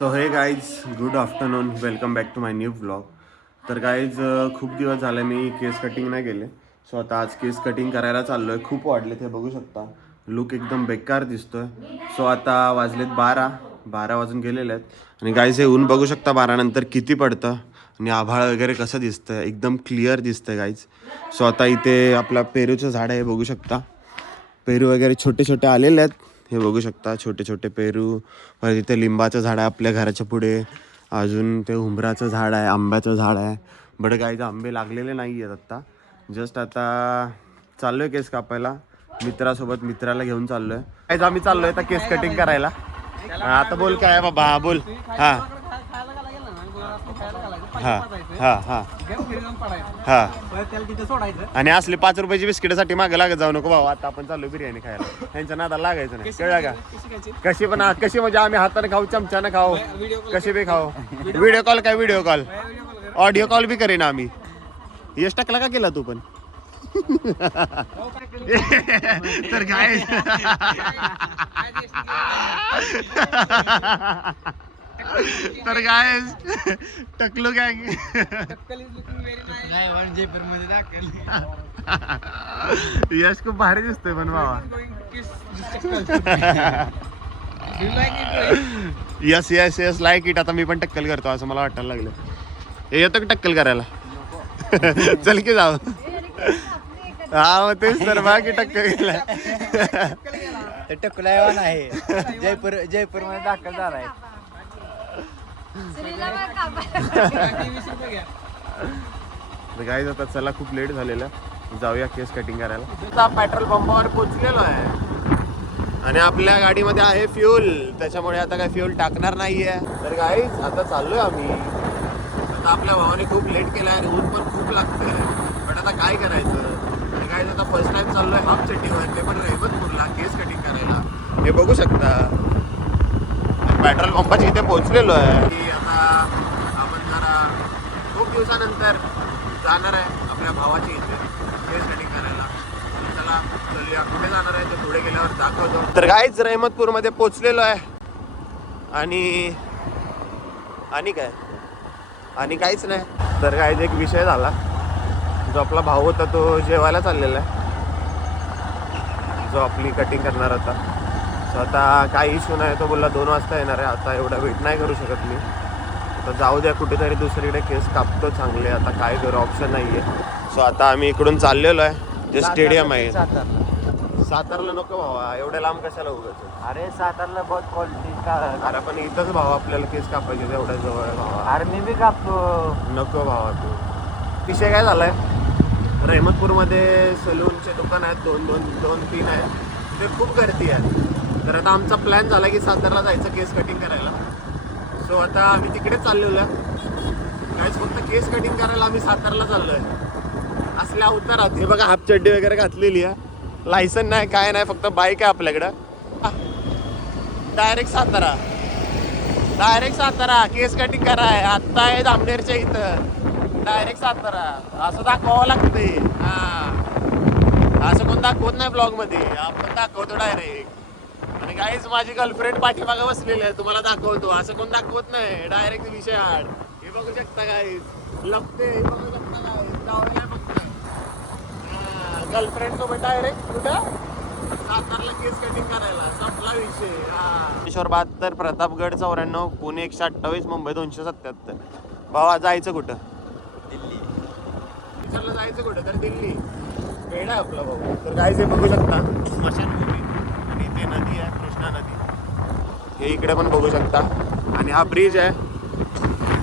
So hey guys good afternoon, welcome back to my new blog. तर guys खूप दिवस झाले मी केस कटिंग नाही केले. सो आता आज केस कटिंग करायला चाललो आहे. खूप वाढले ते बघू शकता. लुक एकदम बेकार दिसतोय. सो आता वाजलेत 12 वाजून गेलेले आहेत. आणि गाईज हे ऊन बघू शकता 12 नंतर किती पडतं. आणि आभाळ वगैरे कसं दिसतंय, एकदम क्लिअर दिसतंय गाईज. सो आता इथे आपला पेरूचं झाड आहे, बघू शकता. पेरू वगैरे छोटे छोटे आलेले आहेत, हे बघू शकता. छोटे छोटे पेरू. परत इथे लिंबाचं झाड आहे आपल्या घराच्या पुढे. अजून ते उंबराचं झाड आहे, आंब्याचं झाड आहे. बट गाईज आंबे लागलेले नाही आहेत आत्ता. जस्ट आता चाललो आहे केस कापायला मित्रासोबत. मित्राला घेऊन चाललो आहे. गाईज आम्ही चाललो आहे आता केस कटिंग करायला. आता बोल काय बाबा, हा बोल. हां हां हां हां हां. आणि असले 5 रुपयाची बिस्किटासाठी मागे लागत जाऊ नको भाऊ. आता आपण चाललो बिर्याणी खायला. त्यांच्या नादाला लागायचं नाही, कळलं का? कशी पण कशी म्हणजे आम्ही हाताने खाऊ, चमच्यानं खाऊ, कशी बी खाऊ. व्हिडिओ कॉल काय, व्हिडिओ कॉल, ऑडिओ कॉल बी करेन आम्ही. यश टाकला का केला तू पण? तर काय तर काय टकलो गँग यश खूप भारी दिसतोय पण बाबा. Yes yes yes like it. आता मी पण टक्कल करतो असं मला वाटायला लागलं. हे येतो की टक्कल करायला? चल की जाऊ. हा मग तेच तर बा की टक्कल केला. टक्कल आहे. जयपूर मध्ये दाखल झालाय. गाईज आता चला, खूप लेट झालेला. जाऊया केस कटिंग करायला. पेट्रोल पंपावर पोहोचलेलो आहे आणि आपल्या गाडीमध्ये आहे फ्यूल. त्याच्यामुळे आता काय फ्यूल टाकणार नाहीये. तर गाईज आता चाललोय आम्ही. आता आपल्या भावाने खूप लेट केलाय आणि ऊन पण खूप लागतंय. पण आता काय करायचं. गाईज आता फर्स्ट टाइम चाललोय हाफ चड्डीवर, ते पण रहमतपूरला केस कटिंग करायला. हे बघू शकता. पेट्रोल पंपाच्या इथे पोहोचलेलो आहे की आता आपण जरा खूप दिवसानंतर जाणार आहे आपल्या भावाच्या इथे केस कटिंग करायला. चला चलूया. कुठे जाणार आहे ते पुढे गेल्यावर दाखवतो. तर गाईच रहमतपूरमध्ये पोहोचलेलो आहे. आणि काय, आणि काहीच नाही. तर गाईज एक विषय झाला. जो आपला भाऊ होता तो जेवायला चाललेला आहे, जो आपली कटिंग करणार होता. सो आता काही इश्यू नाही. तो बोलला 2 वाजता येणार आहे. आता एवढा वेट नाही करू शकत मी. आता जाऊ द्या, कुठेतरी दुसरीकडे केस कापतो चांगले. आता काय करू, ऑप्शन नाही आहे. सो आता आम्ही इकडून चाललेलो आहे. जे स्टेडियम आहे सातारला. नको भावा, एवढ्या लांब कशाला उगाच. अरे सातारला बहुत क्वालिटी का. अरे पण इथंच भावा आपल्याला केस कापायचे, एवढ्या जवळ आहे भावा. अरे मी बी कापतो. नको भावा तू. विषय काय झालाय, रहमतपूरमध्ये सलूनचे दुकान आहेत, 2-3 आहेत. ते खूप गर्दी आहे. तर आता आमचा प्लॅन झाला की सातारला जायचं केस कटिंग करायला. सो आता आम्ही तिकडेच चाललेलो आहे. काहीच फक्त केस कटिंग करायला आम्ही सातारला चाललो आहे. असल्या उतारात हे बघा, हाफ चड्डी वगैरे घातलेली आहे. लायसन नाही, काय नाही, फक्त बाईक आहे आपल्याकडं. डायरेक्ट सातारा केस कटिंग कराय. आत्ता आहे जामनेरच्या इथं. डायरेक्ट सातारा असं दाखवावं लागते. असं कोण दाखवत नाही ब्लॉग मध्ये, आपण दाखवतो डायरेक्ट. आणि काहीच माझी गर्लफ्रेंड पाठीमागं बसलेली आहे, तुम्हाला दाखवतो. असं कोण दाखवत नाही, डायरेक्ट विषय आड. हे बघू शकता गाईज, लपते. हे बघू शकता गाईज, जाऊया फक्त गर्लफ्रेंड सोबत डायरेक्ट कुठं सातारला केस कटिंग करायला. संपला विषय. 72, प्रतापगड 94, पुणे 128, मुंबई 277. भावा जायचं कुठं? दिल्ली. विचारलं जायचं कुठं? तर दिल्ली. वेळ आहे आपला भाऊ. तर काय ते बघू शकता स्मशानभूमी. आणि इथे नदी आहे, कृष्णा नदी. हे इकडे पण बघू शकता. आणि हा ब्रिज आहे,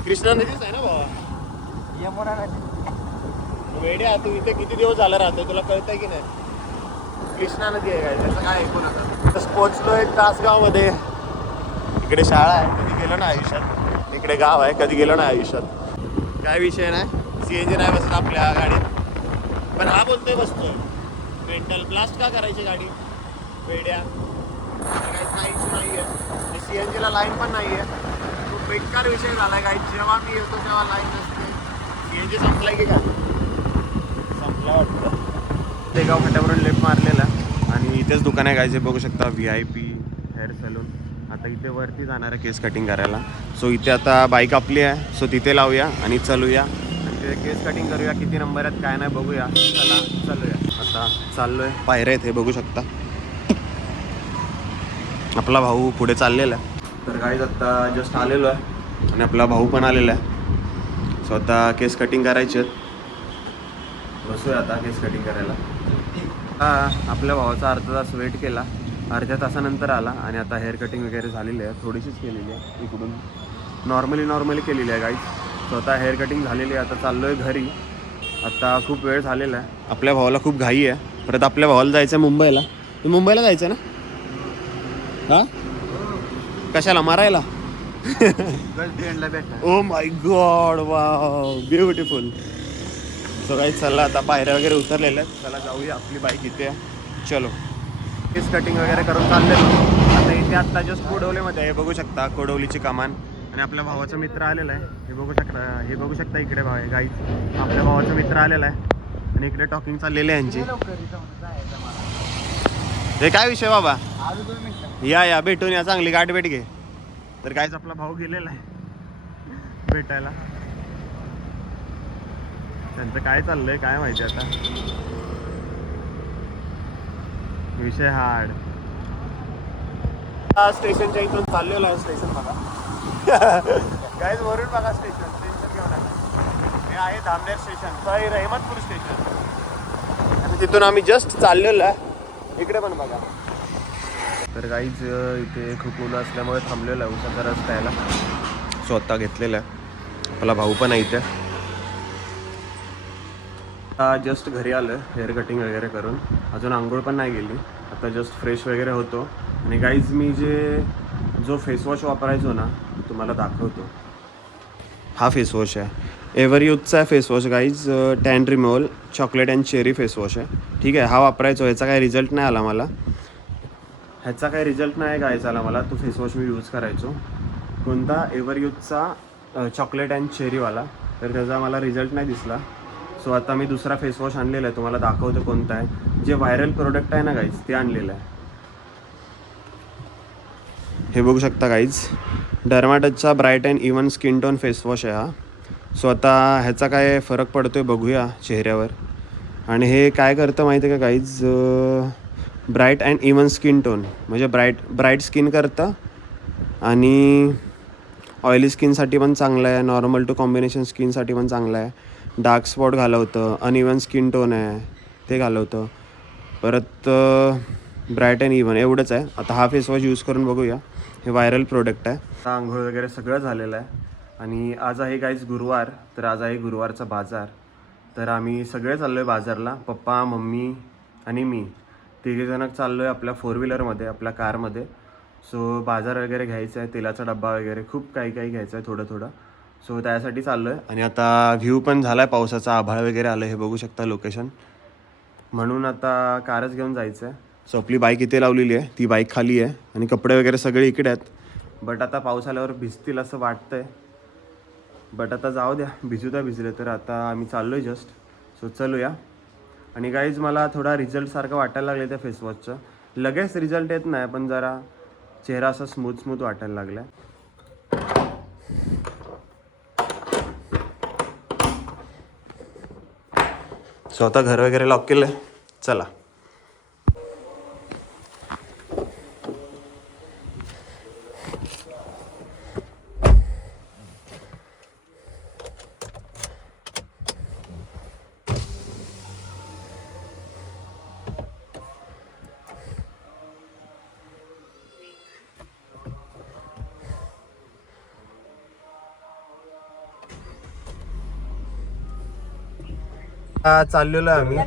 कृष्णा नदीच आहे ना भावा? यमुना नदी. वेड्या, तू इथे किती दिवस झाला राहतोय, तुला कळतंय की नाही? कृष्णा नदी आहे काय, त्याचं काय ऐकू नका. तर पोहोचलो एक तासगावमध्ये. इकडे शाळा आहे, कधी गेलो ना आयुष्यात. इकडे गाव आहे, कधी गेलो ना आयुष्यात. काय विषय नाही, CNG नाही बसत आपल्या गाडीत. पण हा बोलतोय बसतोय. मेंटल ब्लास्ट का करायची गाडी, वेड्या. काही इश्यू नाही आहे. CNGला लाईन पण नाही आहे. खूप बेकार विषय झाला आहे काही. जेव्हा मी येतो तेव्हा लाईन नसते. CNG संपलाय की काय? संपला वाटतं. देगाव फाट्यावरून लेफ्ट मारलेला आणि इथेच दुकान आहे गायचे, बघू शकता. VIP hair salon. आता इथे वरती जाणार आहे केस कटिंग करायला. सो इथे आता बाईक आपली आहे, सो तिथे लावूया आणि चलूया आणि तिथे केस कटिंग करूया. किती नंबर आहेत काय नाही बघूया. चला चलूया. आता चाललोय, पायऱ्या आहेत हे बघू शकता. आपला भाऊ पुढे चाललेला आहे. तर गाईज आत्ता जस्ट आलेलो आहे आणि आपला भाऊ पण आलेला आहे. सो आता केस कटिंग करायचे आहेत. बसूया आता केस कटिंग करायला. आपल्या भावाचा अर्धा तास वेट केला, अर्ध्या तासानंतर आला आणि आता हेअर कटिंग वगैरे झालेली आहे. थोडीशीच केलेली आहे, इकडून नॉर्मली केलेली आहे गाईज. स्वतः हेअर कटिंग झालेली आहे. आता चाललो आहे घरी. आता खूप वेळ झालेला आहे. आपल्या भावाला खूप घाई आहे. परत आपल्या भावाला जायचं आहे मुंबईला. तू मुंबईला जायचं ना? हां, कशाला? मारायला? गर्लफ्रेंडला भेटा. Oh my God, wow, beautiful. So काही चला आता पायऱ्या वगैरे उतरलेल्या आहेत. चला जाऊया, आपली बाईक इथे आहे. चलो केस कटिंग वगैरे करून चाललेलो. आता इथे आत्ता जस्ट कोडवलीमध्ये हे बघू शकता, कोडवलीची कमान. आणि आपल्या भावाचा मित्र आलेला आहे, हे बघू शकता इकडे भाव आहे गाईज. आपल्या भावाचा मित्र आलेला आहे आणि इकडे टॉकिंग चाललेली आहे यांची. हे काय विषय बाबा? या भेटून या, चांगली गाठ भेट घे. तर काहीच आपला भाऊ गेलेला आहे भेटायला. त्यांचं काय चाललंय काय माहिती आता. विषय हार्ड. स्टेशनच्या इथून चाललेलो आहे. स्टेशन बघा काहीच वरून बघा. स्टेशन घेऊन हे आहे धामनेर स्टेशन, सॉरी रहमतपूर स्टेशन. आणि तिथून आम्ही जस्ट चाललेलो आहे. इकडे पण बघा. तर काहीच इथे खूप ऊन असल्यामुळे थांबलेलं आहे. उसाचा रस्ता यायला स्वतः घेतलेला आहे. आपला भाऊ पण आहे इथे. जस्ट घरी आलं हेअर कटिंग वगैरे करून. अजून आंघोळ पण नाही गेली. आता जस्ट फ्रेश वगैरे होतो. आणि गाईज मी जो फेसवॉश वापरायचो ना तुम्हाला दाखवतो. हा फेसवॉश आहे, एव्हरयूथचा face wash guys. Tan removal chocolate and cherry face wash आहे. ठीक आहे, हा वापरायचो. ह्याचा काही रिझल्ट नाही आला मला. गायचा आला मला. तो फेसवॉश मी यूज करायचो. कोणता? एव्हरयूथचा चॉकलेट अँड चेरीवाला. तर त्याचा मला रिझल्ट नाही दिसला. सो आता मी दुसरा फेसवॉश आणलेला आहे, तुम्हाला दाखवतो कोणता आहे. जे व्हायरल प्रोडक्ट आहे ना गाईज, ते आणलेलं आहे. हे बघू शकता गाईज, डर्माटचचा bright and even skin tone face wash आहे हा. सो आता ह्याचा काय फरक पडतो आहे बघूया चेहऱ्यावर. आणि हे काय करतं माहिती आहे का guys, bright and even skin tone म्हणजे ब्राईट स्किन करतं. आणि ऑइली स्किनसाठी पण चांगलं आहे, नॉर्मल टू कॉम्बिनेशन स्किनसाठी पण चांगलं आहे. डार्क स्पॉट घालवतं, अनइव्हन स्किन टोन आहे ते घालवतं. परत ब्राईट अँड इव्हन एवढंच आहे. आता हा फेसवॉश यूज करून बघूया. हे व्हायरल प्रोडक्ट आहे. आता आंघोळ वगैरे सगळं झालेलं आहे. आणि आज आहे गाईज गुरुवार. तर आज आहे गुरुवारचा बाजार. तर आम्ही सगळे चाललो आहे बाजारला. पप्पा, मम्मी आणि मी तिघेजणं चाललो आहे आपल्या 4 व्हीलरमध्ये, आपल्या कारमध्ये. सो बाजार वगैरे घ्यायचा आहे, तेलाचा डब्बा वगैरे खूप काही घ्यायचं आहे थोडं. सो त्यासाठी चाललो आहे. आणि आता व्ह्यू पण झाला आहे पावसाचा, आभाळ वगैरे आलं, हे बघू शकता लोकेशन. म्हणून आता कारच घेऊन जायचं आहे. सो आपली बाईक इथे लावलेली आहे, ती बाईक खाली आहे आणि कपडे वगैरे सगळे इकडे आहेत. बट आता पाऊस आल्यावर भिजतील असं वाटतंय. बट आता जाऊ द्या, भिजले तर. आता आम्ही चाललो आहे जस्ट. सो चलूया. आणि गाईज मला थोडा रिझल्ट सारखं वाटायला लागलं त्या फेसवॉशचं. लगेच रिझल्ट येत नाही, पण जरा चेहरा असा स्मूथ वाटायला लागला. सो आता घर वगैरे लॉक केलं. चला चाललेलो आहे आम्ही.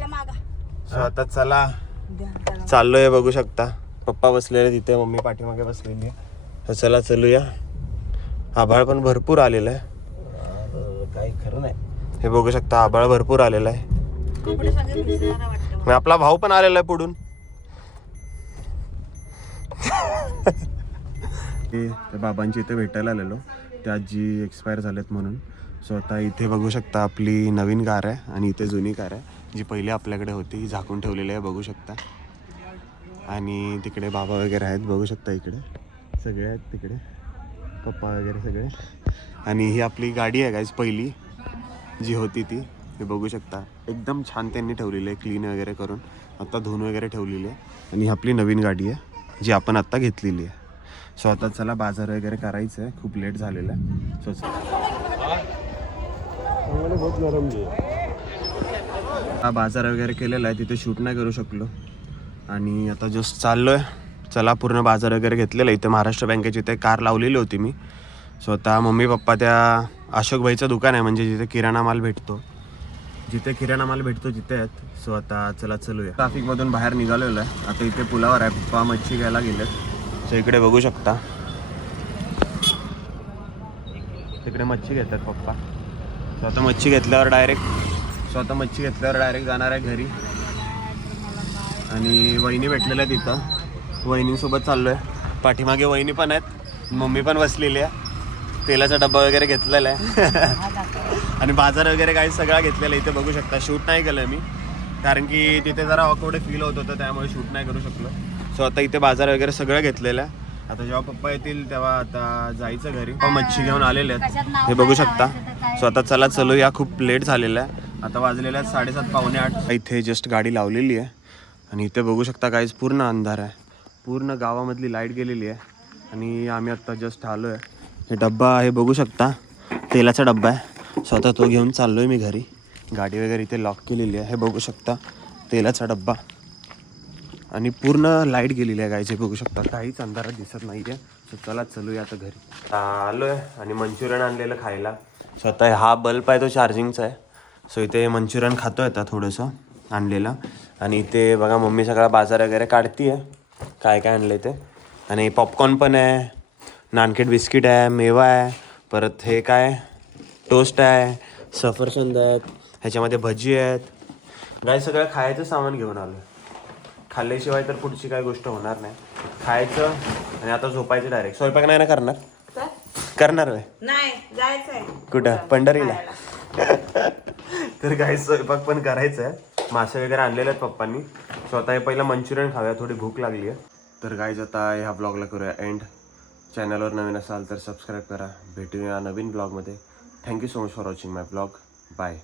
सो आता चला चाललोय, बघू शकता. पप्पा बसलेले तिथे, मम्मी पाठीमागे बसलेली आहे. तर चला चलूया. आभाळ पण भरपूर आलेलं आहे, काही खरं नाही. हे बघू शकता, आभाळ भरपूर आलेलं आहे. आपला भाऊ पण आलेला आहे पुढून. ते बाबांची इथे भेटायला आलेलो, त्या आजी एक्सपायर झालेत म्हणून. सो आता इथे बघू शकता आपली नवीन कार आहे आणि इथे जुनी कार आहे जी पहिली आपल्याकडे होती, झाकून ठेवलेली आहे बघू शकता. आणि तिकडे बाबा वगैरे आहेत बघू शकता इकडे. सगळे आहेत तिकडे, पप्पा वगैरे सगळे. आणि ही आपली गाडी आहे गाईज, पहिली जी होती ती. हे बघू शकता एकदम छान त्यांनी ठेवलेली आहे, क्लीन वगैरे करून आत्ता धुवून वगैरे ठेवलेली आहे. आणि ही आपली नवीन गाडी आहे जी आपण आत्ता घेतलेली आहे. सो आता चला बाजार वगैरे करायचं आहे, खूप लेट झालेलं आहे. सो हा बाजार वगैरे केलेला आहे, तिथे शूट नाही करू शकलो. आणि आता जस्ट चाललो आहे. चला पूर्ण बाजार वगैरे घेतलेलं आहे. इथे महाराष्ट्र बँकेची इथे कार लावलेली होती मी. स्वतः मम्मी पप्पा त्या अशोक भाईचं दुकान आहे, म्हणजे जिथे किराणा माल भेटतो, जिथे किराणा माल भेटतो तिथे आहेत. सो आता चला चलूया. ट्रॅफिकमधून बाहेर निघालेलो आहे. आता इथे पुलावर आहे, पप्पा मच्छी घ्यायला गेलेत. सो इकडे बघू शकता, तिकडे मच्छी घेतात पप्पा. सो आता मच्छी घेतल्यावर डायरेक्ट जाणार आहे घरी. आणि वहिनी भेटलेल्या आहेत तिथं, वहिनींसोबत चाललो आहे. पाठीमागे वहिनी पण आहेत, मम्मी पण बसलेली आहे. तेलाचा डब्बा वगैरे घेतलेला आहे. आणि बाजार वगैरे काही सगळा घेतलेला आहे. इथे बघू शकता, शूट नाही केलं मी कारण की तिथे जरा ऑकवर्ड फील होत होतं, त्यामुळे शूट नाही करू शकलो. सो आता इथे बाजार वगैरे सगळं घेतलेलं आहे. आता जेव्हा पप्पा येतील तेव्हा आता जायचं घरी. पप्पा मच्छी घेऊन आलेले आहेत, हे बघू शकता. सो आता चला चलूया, खूप लेट झालेला आहे. आता वाजलेलं आहे 7:30 पावणे 8. इथे जस्ट गाडी लावलेली आहे. आणि इथे बघू शकता काहीच पूर्ण अंधार आहे, पूर्ण गावामधली लाईट गेलेली आहे. आणि आम्ही आत्ता जस्ट आलो आहे. हे डब्बा हे बघू शकता, तेलाचा डब्बा आहे. स्वतः तो घेऊन चाललो आहे मी घरी. गाडी वगैरे इथे लॉक केलेली आहे, हे बघू शकता तेलाचा डब्बा. आणि पूर्ण लाईट गेलेली आहे गायचे, बघू शकता काहीच अंधारात दिसत नाही आहे. सो चला चलूया आता घरी. आलो आहे आणि मंचुरियन आणलेलं खायला. स्वतः हा बल्ब आहे तो चार्जिंगचा आहे. सो इथे मंचुरियन खातो आता थोडंसं आणलेलं. आणि इथे बघा मम्मी सगळा बाजार वगैरे काढती आहे, काय काय आणलं ते. आणि पॉपकॉर्न पण आहे, नानकेट बिस्किट आहे, मेवा आहे, परत हे काय टोस्ट आहे, सफरचंद आहेत, ह्याच्यामध्ये भजी आहेत. गाय सगळं खायचं सामान घेऊन आलो. खाल्ल्याशिवाय तर पुढची काय गोष्ट होणार नाही. खायचं आणि आता झोपायचं डायरेक्ट. स्वयंपाक नाही ना करणार होय? नाही जायचंय कुठं? पंढरीला. तर काही स्वयंपाक पण करायचं आहे. मासे वगैरे आणलेले आहेत पप्पांनी. स्वतः पहिला मंचुरियन खाऊया, थोडी भूक लागली आहे. तर गाईज आता ह्या ब्लॉगला करूया एंड. चॅनलवर नवीन असाल तर सबस्क्राईब करा. भेटूया नवीन ब्लॉगमध्ये. Thank you so much for watching my blog. Bye.